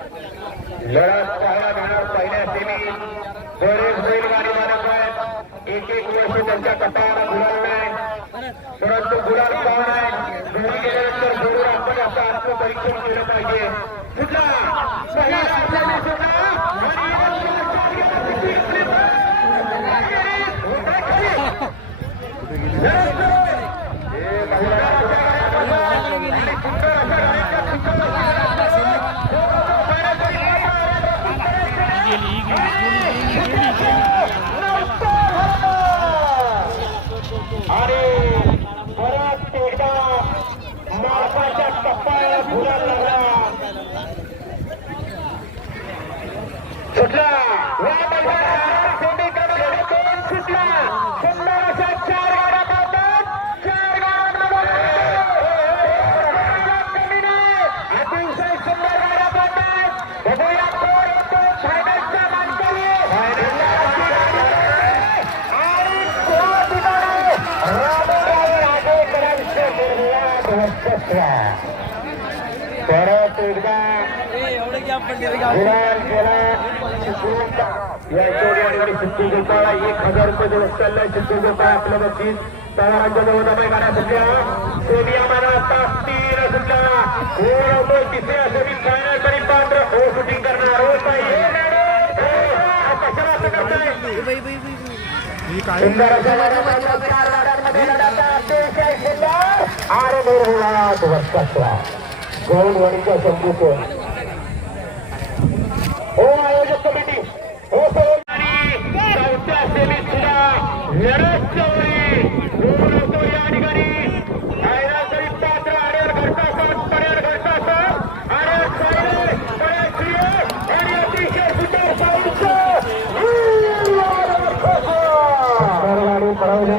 लढत पाहायला मिळणार पहिल्या सेमी बरेच बैलगाडी मालक आहेत एक एक वर्ष त्यांच्या कपाळाला गुलाल नाही. परंतु गुलाल पाहून आहे घरी गेल्यानंतर जरूर आपण असं आत्मपरीक्षण केलं पाहिजे सुटला पहिला सामना सुटला आणि हे महिलांच्या गाड्यामध्ये आणि सुंदर अशा गाड्यांच्या आणि परत एकदा मालकाच्या कप्पाला भुला लागला सुटला. या मैदानात कोणी कडे दोन सुटला? सुंदर अशा चार गाड्या पाहतात चार गाड्या कमी नाही अतिशय सुंदर गाड्या पाहतात बघूया कोण येतो फायनलच्या माणसाने आणि कोण दिवाळे रामराव राजेकरांचे निर्यात वर्चस्व. परत एकदा गुलाल केला. या आणि सिद्धी गोपाळा एक हजार रुपये दिवस चाललाय सिद्धी गोपाळ आपलं बक्षीस तळांच्या जवळ दबाई गाड्या सुटल्या सोनिया माना तास तीन सुटला. गोल होतोय. तिसऱ्या सेमी फायनल तरी पात्र हो शूटिंग करणार. हो ताई. हो. कशाला असं करताय? सुंदर हो आयोजक कमिटी हो सहकारी चौथ्या सेमीत सुद्धा लढत चौरी दोन होतो या ठिकाणी फायनल तरी पात्र आड्यावर घडता असत पड्यावर घडता असत आणि फायनल पड्यात क्लिअर आणि अतिशय सुंदर गाडी पळवले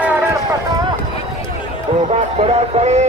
दोघात बराच बळे